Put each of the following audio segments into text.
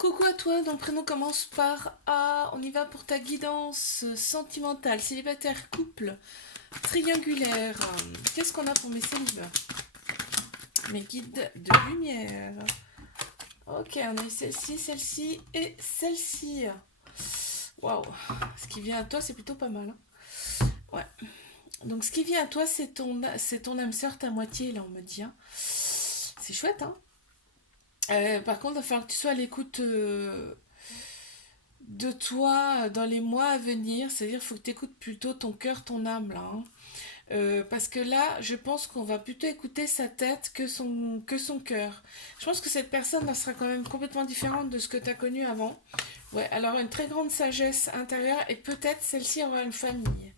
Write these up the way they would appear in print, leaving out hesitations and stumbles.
Coucou à toi, ton prénom commence par A. On y va pour ta guidance sentimentale, célibataire, couple, triangulaire. Qu'est-ce qu'on a pour mes célibats? Mes guides de lumière. Ok, on a eu celle-ci, celle-ci et celle-ci. Waouh, ce qui vient à toi, c'est plutôt pas mal, hein. Ouais. Donc ce qui vient à toi, c'est ton âme sœur, ta moitié, là, on me dit, hein. C'est chouette, hein. Par contre, il va falloir que tu sois à l'écoute de toi dans les mois à venir, c'est-à-dire qu'il faut que tu écoutes plutôt ton cœur, ton âme là, hein. Parce que là, je pense qu'on va plutôt écouter sa tête que son cœur. Je pense que cette personne elle sera quand même complètement différente de ce que tu as connu avant. Ouais, alors une très grande sagesse intérieure et peut-être celle-ci aura une famille.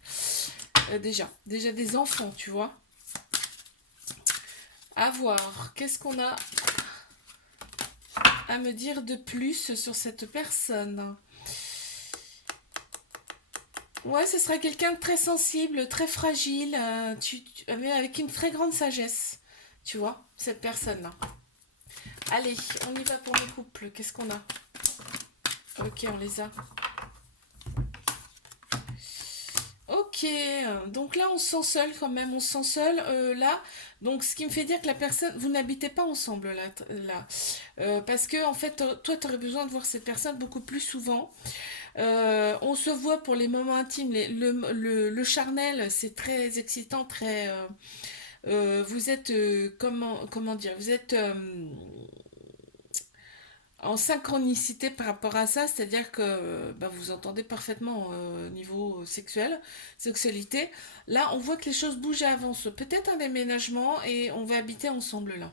Déjà des enfants, tu vois. À voir, qu'est-ce qu'on a à me dire de plus sur cette personne? Ouais, ce sera quelqu'un de très sensible, très fragile, mais avec une très grande sagesse. Tu vois, cette personne-là. Allez, on y va pour le couple. Qu'est-ce qu'on a? Ok, on les a. Ok, donc là on se sent seul quand même, on se sent seul là. Donc ce qui me fait dire que la personne, vous n'habitez pas ensemble là. Parce que en fait, toi tu aurais besoin de voir cette personne beaucoup plus souvent. On se voit pour les moments intimes, le charnel, c'est très excitant, vous êtes, comment dire, vous êtes en synchronicité par rapport à ça, c'est-à-dire que bah, vous entendez parfaitement au niveau sexualité. Là, on voit que les choses bougent et avancent. Peut-être un déménagement et on va habiter ensemble là.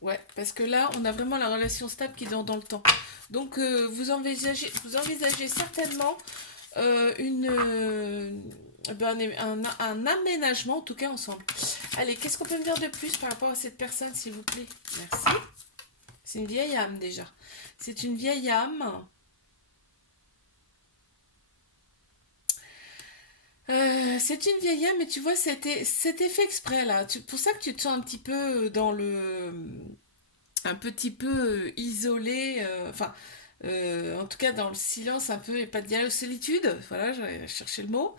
Ouais, parce que là, on a vraiment la relation stable qui est dans le temps. Donc, vous envisagez certainement un aménagement, en tout cas ensemble. Allez, qu'est-ce qu'on peut me dire de plus par rapport à cette personne, s'il vous plaît? Merci. C'est une vieille âme déjà. C'est une vieille âme. C'est une vieille âme, mais tu vois, c'était fait exprès là. Pour ça que tu te sens un petit peu un petit peu isolé. Enfin, en tout cas dans le silence un peu et pas de dialogue solitude. Voilà, j'allais chercher le mot.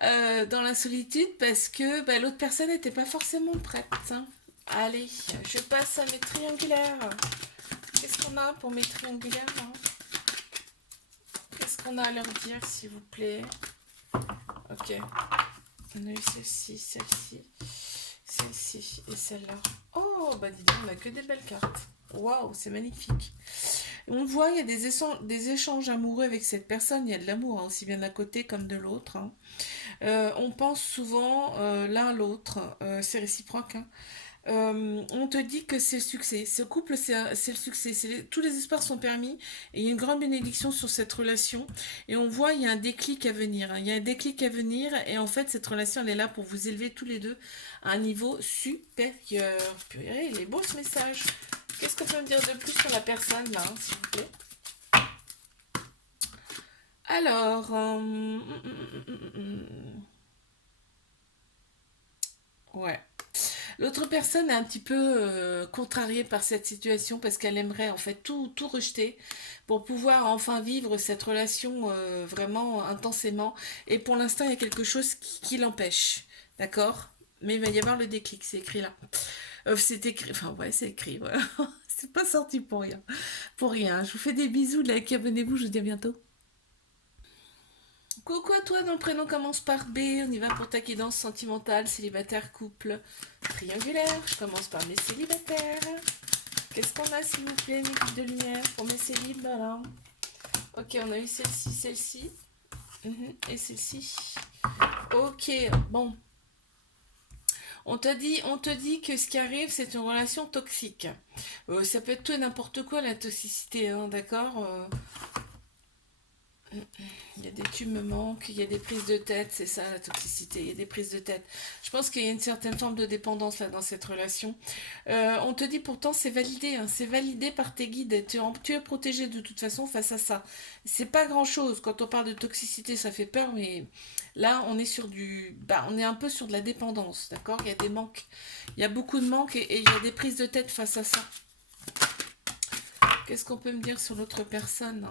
Dans la solitude parce que bah, l'autre personne n'était pas forcément prête, hein. Allez, je passe à mes triangulaires. Qu'est-ce qu'on a pour mes triangulaires là? Qu'est-ce qu'on a à leur dire, s'il vous plaît? Ok. On a eu celle-ci, celle-ci, celle-ci et celle-là. Oh, bah dis donc, on a que des belles cartes. Waouh, c'est magnifique. Et on voit, il y a des échanges amoureux avec cette personne. Il y a de l'amour, hein, aussi bien d'un côté comme de l'autre, hein. On pense souvent l'un à l'autre. C'est réciproque, hein. On te dit que c'est le succès. Ce couple, c'est le succès. Tous les espoirs sont permis et il y a une grande bénédiction sur cette relation. Et on voit, il y a un déclic à venir, hein. Il y a un déclic à venir et en fait, cette relation, elle est là pour vous élever tous les deux à un niveau supérieur. Purée, il est beau ce message. Qu'est-ce qu'on peut me dire de plus sur la personne là, hein, s'il vous plaît? Alors, ouais. L'autre personne est un petit peu contrariée par cette situation parce qu'elle aimerait en fait tout rejeter pour pouvoir enfin vivre cette relation vraiment intensément. Et pour l'instant, il y a quelque chose qui l'empêche. D'accord? Mais il va y avoir le déclic, c'est écrit là. C'est écrit, enfin ouais, c'est écrit, voilà. C'est pas sorti pour rien. Pour rien. Je vous fais des bisous, like, abonnez-vous, je vous dis à bientôt. Coucou à toi, dont le prénom commence par B. On y va pour ta guidance sentimentale, célibataire, couple, triangulaire. Je commence par mes célibataires. Qu'est-ce qu'on a, s'il vous plaît, mes guides de lumière pour mes célibes, là? Ok, on a eu celle-ci, celle-ci. Et celle-ci. Ok, bon. On te dit que ce qui arrive, c'est une relation toxique. Ça peut être tout et n'importe quoi, la toxicité, hein, d'accord? Il y a des tubes me manquent, il y a des prises de tête, c'est ça la toxicité, il y a des prises de tête. Je pense qu'il y a une certaine forme de dépendance là dans cette relation. On te dit pourtant c'est validé, hein, c'est validé par tes guides, tu es protégé de toute façon face à ça. C'est pas grand chose, quand on parle de toxicité ça fait peur, mais là on est on est un peu sur de la dépendance, d'accord? Il y a des manques, il y a beaucoup de manques et il y a des prises de tête face à ça. Qu'est-ce qu'on peut me dire sur l'autre personne?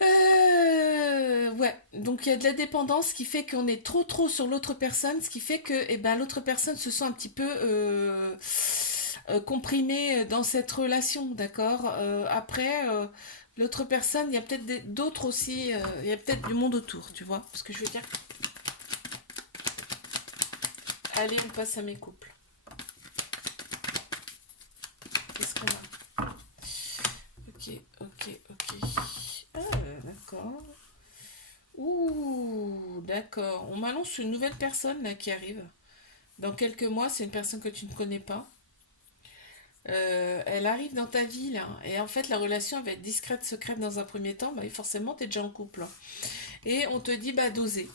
Ouais, donc il y a de la dépendance qui fait qu'on est trop sur l'autre personne, ce qui fait que eh ben, l'autre personne se sent un petit peu comprimée dans cette relation, d'accord. Après, l'autre personne, il y a peut-être d'autres aussi, il y a peut-être du monde autour, tu vois ce que je veux dire. Allez, on passe à mes couples. Qu'est-ce qu'on a? Ok. Ah, d'accord. Ouh, d'accord. On m'annonce une nouvelle personne là qui arrive. Dans quelques mois, c'est une personne que tu ne connais pas. Elle arrive dans ta vie là. Et en fait, la relation va être discrète, secrète dans un premier temps. Bah, forcément, tu es déjà en couple, hein. Et on te dit, bah, doser.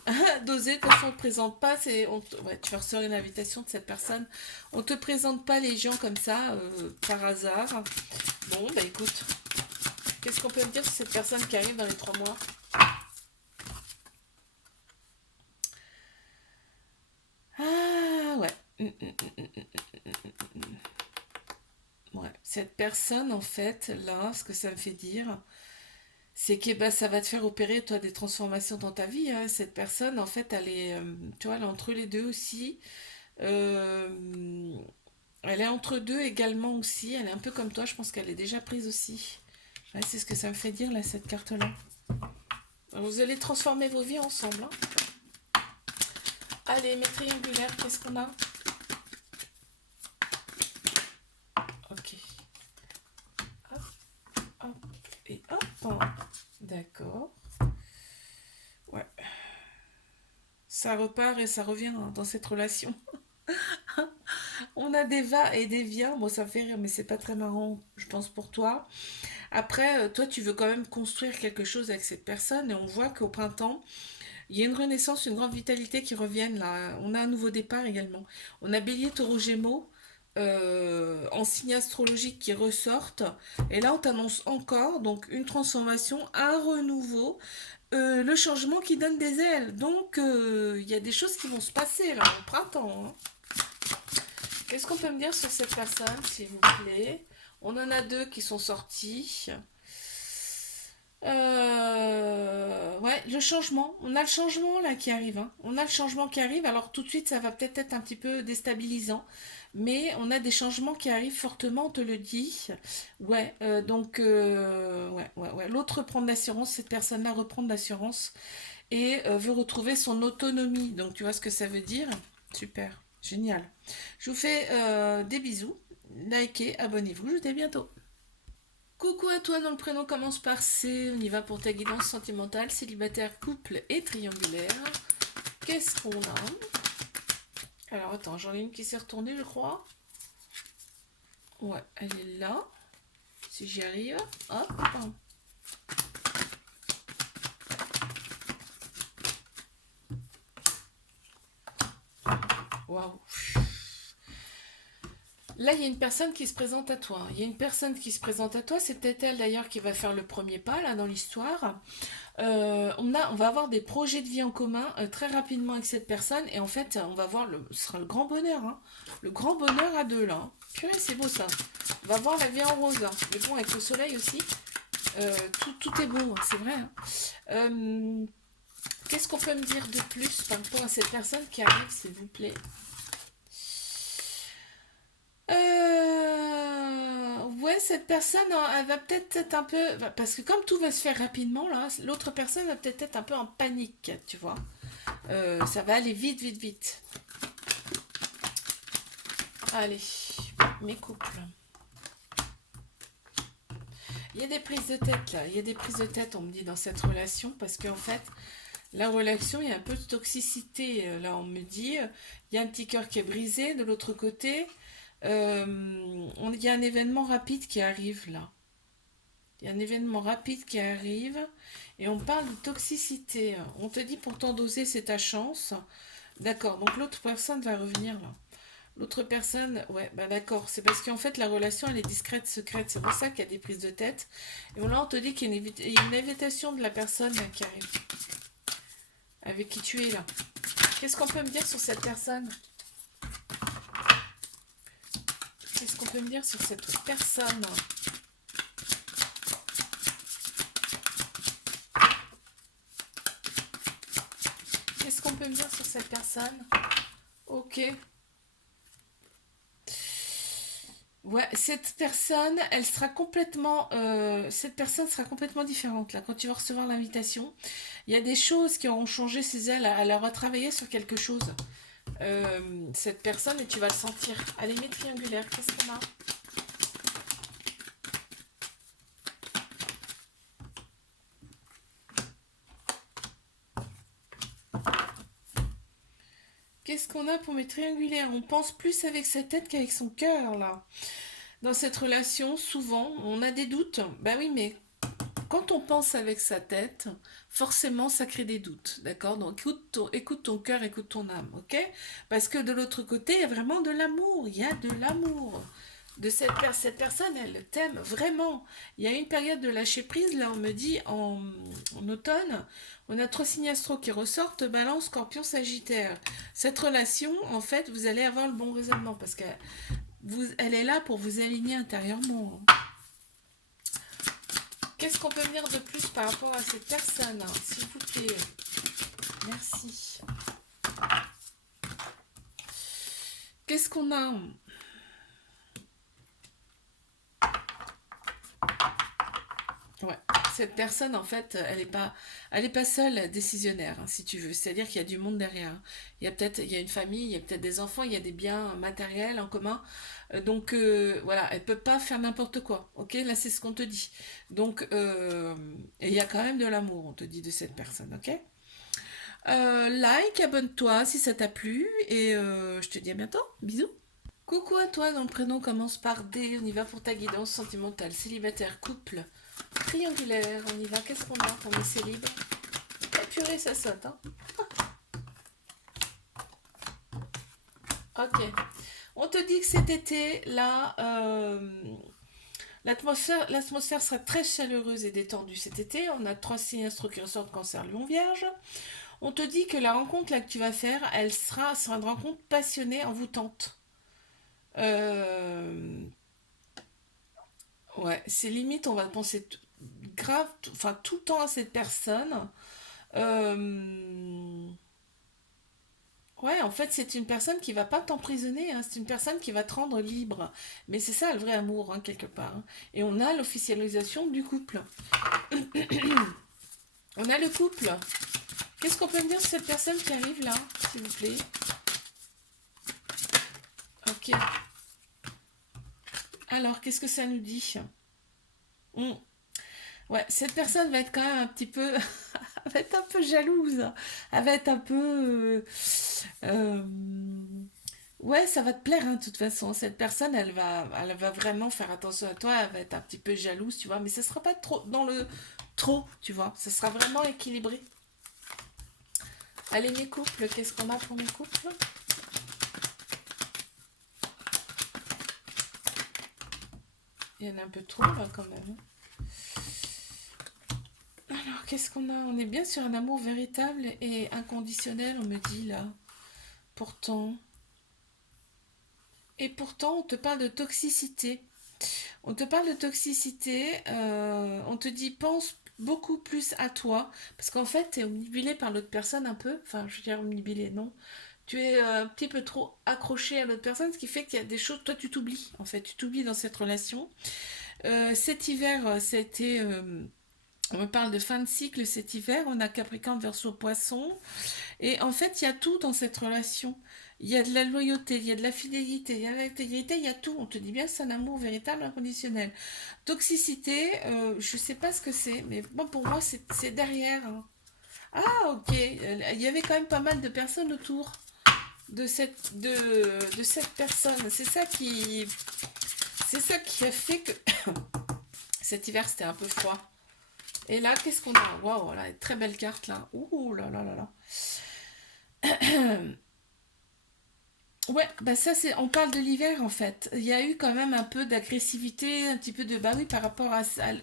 Doser, de toute façon, on ne te présente pas. Ouais, tu vas recevoir une invitation de cette personne. On ne te présente pas les gens comme ça, par hasard. Bon, bah écoute, qu'est-ce qu'on peut me dire sur cette personne qui arrive dans les 3 mois? Ah, ouais. Ouais. Cette personne, en fait, là, ce que ça me fait dire, c'est que bah, ça va te faire opérer, toi, des transformations dans ta vie, hein. Cette personne, en fait, elle est, tu vois, elle est entre les deux aussi. Euh, Elle est entre deux également aussi. Elle est un peu comme toi, je pense qu'elle est déjà prise aussi. Ouais, c'est ce que ça me fait dire, là, cette carte-là. Vous allez transformer vos vies ensemble, hein. Allez, mes triangulaires, qu'est-ce qu'on a? Ok. Hop, hop, et hop. D'accord. Ouais. Ça repart et ça revient, hein, dans cette relation. On a des va et des viens. Bon, ça me fait rire, mais c'est pas très marrant, je pense, pour toi. Après, toi, tu veux quand même construire quelque chose avec cette personne et on voit qu'au printemps, il y a une renaissance, une grande vitalité qui reviennent là. On a un nouveau départ également. On a Bélier, Taureau, Gémeaux en signes astrologiques qui ressortent. Et là, on t'annonce encore donc une transformation, un renouveau, le changement qui donne des ailes. Donc, il y a des choses qui vont se passer là au printemps, hein. Qu'est-ce qu'on peut me dire sur cette personne, s'il vous plaît? On en a deux qui sont sortis. Ouais, le changement. On a le changement là qui arrive, hein. On a le changement qui arrive. Alors tout de suite, ça va peut-être être un petit peu déstabilisant. Mais on a des changements qui arrivent fortement, on te le dit. Ouais, donc, ouais. L'autre reprend de l'assurance, cette personne-là reprend de l'assurance et veut retrouver son autonomie. Donc tu vois ce que ça veut dire? Super, génial. Je vous fais des bisous. Likez, abonnez-vous. Je vous dis à bientôt. Coucou à toi dont le prénom commence par C. On y va pour ta guidance sentimentale, célibataire, couple et triangulaire. Qu'est-ce qu'on a? Alors attends, j'en ai une qui s'est retournée, je crois. Ouais, elle est là. Si j'y arrive. Hop. Waouh. Là, il y a une personne qui se présente à toi. Il y a une personne qui se présente à toi. C'est peut-être elle d'ailleurs qui va faire le premier pas là dans l'histoire. On va avoir des projets de vie en commun très rapidement avec cette personne. Et en fait, on va voir, ce sera le grand bonheur, hein. Le grand bonheur à deux là, hein. Purée, c'est beau ça. On va voir la vie en rose, hein. Mais bon, avec le soleil aussi, tout est beau, hein, c'est vrai, hein. Qu'est-ce qu'on peut me dire de plus par rapport à cette personne qui arrive, s'il vous plaît? Ouais, cette personne, hein, elle va peut-être être un peu... Parce que comme tout va se faire rapidement, là, l'autre personne va peut-être être un peu en panique, tu vois. Ça va aller vite. Allez, mes couples. Il y a des prises de tête, là. Il y a des prises de tête, on me dit, dans cette relation. Parce qu'en fait, la relation, il y a un peu de toxicité. Là, on me dit, il y a un petit cœur qui est brisé. De l'autre côté, il y a un événement rapide qui arrive là. Il y a un événement rapide qui arrive et on parle de toxicité. On te dit pourtant doser c'est ta chance. D'accord, donc l'autre personne va revenir là. L'autre personne, ouais, bah d'accord, c'est parce qu'en fait la relation elle est discrète, secrète, c'est pour ça qu'il y a des prises de tête. Et là on te dit qu'il y a une invitation de la personne là, qui arrive, avec qui tu es là. Qu'est-ce qu'on peut me dire sur cette personne? Qu'est-ce qu'on peut me dire sur cette personne? peut me dire sur cette personne? Ok. Ouais, cette personne sera complètement différente là. Quand tu vas recevoir l'invitation, il y a des choses qui auront changé chez elle. Elle aura travaillé sur quelque chose. Cette personne et tu vas le sentir. Allez, mes triangulaires, qu'est-ce qu'on a? Qu'est-ce qu'on a pour mes triangulaires? On pense plus avec sa tête qu'avec son cœur là. Dans cette relation, souvent, on a des doutes. Ben oui, mais quand on pense avec sa tête, forcément, ça crée des doutes, d'accord? Donc, écoute ton cœur, écoute ton âme, ok? Parce que de l'autre côté, il y a vraiment de l'amour, il y a de l'amour. Cette personne, elle t'aime vraiment. Il y a une période de lâcher prise, là, on me dit, en automne, on a trois signes astro qui ressortent, Balance, Scorpion, Sagittaire. Cette relation, en fait, vous allez avoir le bon raisonnement, parce qu'elle elle est là pour vous aligner intérieurement. Qu'est-ce qu'on peut venir de plus par rapport à cette personne, hein, s'il vous plaît? Merci. Qu'est-ce qu'on a? Ouais. Cette personne, en fait, elle est pas seule décisionnaire, hein, si tu veux. C'est-à-dire qu'il y a du monde derrière. Il y a une famille, il y a peut-être des enfants, il y a des biens matériels en commun. Voilà, elle peut pas faire n'importe quoi. Ok, là c'est ce qu'on te dit. Et il y a quand même de l'amour, on te dit de cette personne. Ok. Like, abonne-toi si ça t'a plu et je te dis à bientôt. Bisous. Coucou à toi, dont le prénom commence par D. On y va pour ta guidance sentimentale, célibataire, couple, triangulaire. On y va. Qu'est-ce qu'on a pour mes célibes? Ah, purée, ça saute. Hein. Ok. On te dit que cet été, là, l'atmosphère sera très chaleureuse et détendue cet été. On a trois signes astro qui ressortent, Cancer, Lion, Vierge. On te dit que la rencontre là que tu vas faire, sera une rencontre passionnée, envoûtante. Euh, ouais, c'est limite, on va penser grave, enfin tout le temps à cette personne. Euh, ouais, en fait, c'est une personne qui va pas t'emprisonner, hein, c'est une personne qui va te rendre libre. Mais c'est ça le vrai amour, hein, quelque part. Hein. Et on a l'officialisation du couple. On a le couple. Qu'est-ce qu'on peut me dire sur cette personne qui arrive là, s'il vous plaît? Ok. Alors, qu'est-ce que ça nous dit? Hmm. Ouais, cette personne va être quand même un petit peu, elle va être un peu jalouse. Elle va être un peu, euh, ouais, ça va te plaire, hein, de toute façon. Cette personne, elle va vraiment faire attention à toi. Elle va être un petit peu jalouse, tu vois. Mais ce sera pas trop dans le trop, tu vois. Ce sera vraiment équilibré. Allez, mes couples, qu'est-ce qu'on a pour mes couples? Il y en a un peu trop là quand même. Alors, qu'est-ce qu'on a? On est bien sur un amour véritable et inconditionnel, on me dit là. Pourtant. Et pourtant, on te parle de toxicité. On te parle de toxicité, on te dit pense beaucoup plus à toi, parce qu'en fait, tu es omnibulé par l'autre personne un peu, enfin, je veux dire omnibulé, non. Tu es un petit peu trop accroché à l'autre personne, ce qui fait qu'il y a des choses, toi tu t'oublies, en fait, tu t'oublies dans cette relation. Cet hiver, ça a été on me parle de fin de cycle cet hiver, on a Capricorne, Verseau, Poisson, et en fait, il y a tout dans cette relation. Il y a de la loyauté, il y a de la fidélité, il y a de l'intégrité, il y a tout. On te dit bien, c'est un amour véritable, inconditionnel. Toxicité, je sais pas ce que c'est, mais bon, pour moi, c'est derrière. Hein. Ah, ok. Il y avait quand même pas mal de personnes autour de cette personne. C'est ça qui a fait que cet hiver, c'était un peu froid. Et là, qu'est-ce qu'on a? Waouh, là, une très belle carte là. Ouh là là là là. Ouais, bah ça c'est, on parle de l'hiver en fait. Il y a eu quand même un peu d'agressivité, un petit peu de bah oui par rapport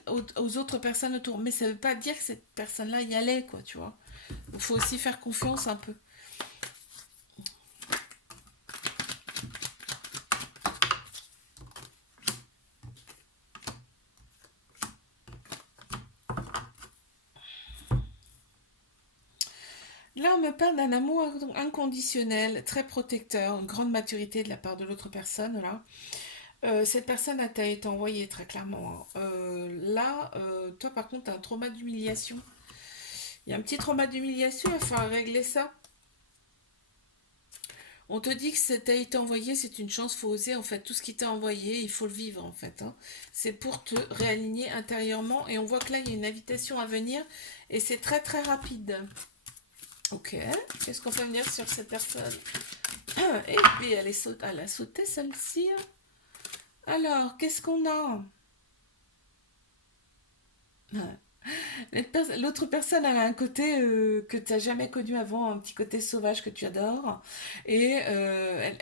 aux autres personnes autour. Mais ça veut pas dire que cette personne-là y allait quoi, tu vois. Il faut aussi faire confiance un peu. Là Là, on me parle d'un amour inconditionnel, très protecteur, une grande maturité de la part de l'autre personne, là. Cette personne a t'a été envoyée, très clairement, hein. Là, toi, par contre, tu as un trauma d'humiliation. Il y a un petit trauma d'humiliation, il va falloir régler ça. On te dit que ça t'a été envoyé, c'est une chance, faut oser, en fait. Tout ce qui t'a envoyé, il faut le vivre, en fait, hein. C'est pour te réaligner intérieurement. Et on voit que là, il y a une invitation à venir. Et c'est très, très rapide. Ok, qu'est-ce qu'on peut venir sur cette personne? Et puis, elle a sauté, celle-ci, hein. Alors, qu'est-ce qu'on a? L'autre personne, elle a un côté que tu n'as jamais connu avant, un petit côté sauvage que tu adores. Et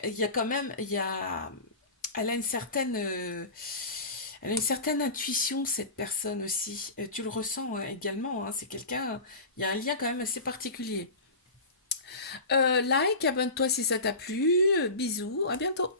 il y a quand même, elle a une elle a une certaine intuition, cette personne aussi. Tu le ressens également, hein, c'est quelqu'un, il y a un lien quand même assez particulier. Like, abonne-toi si ça t'a plu. Bisous, à bientôt.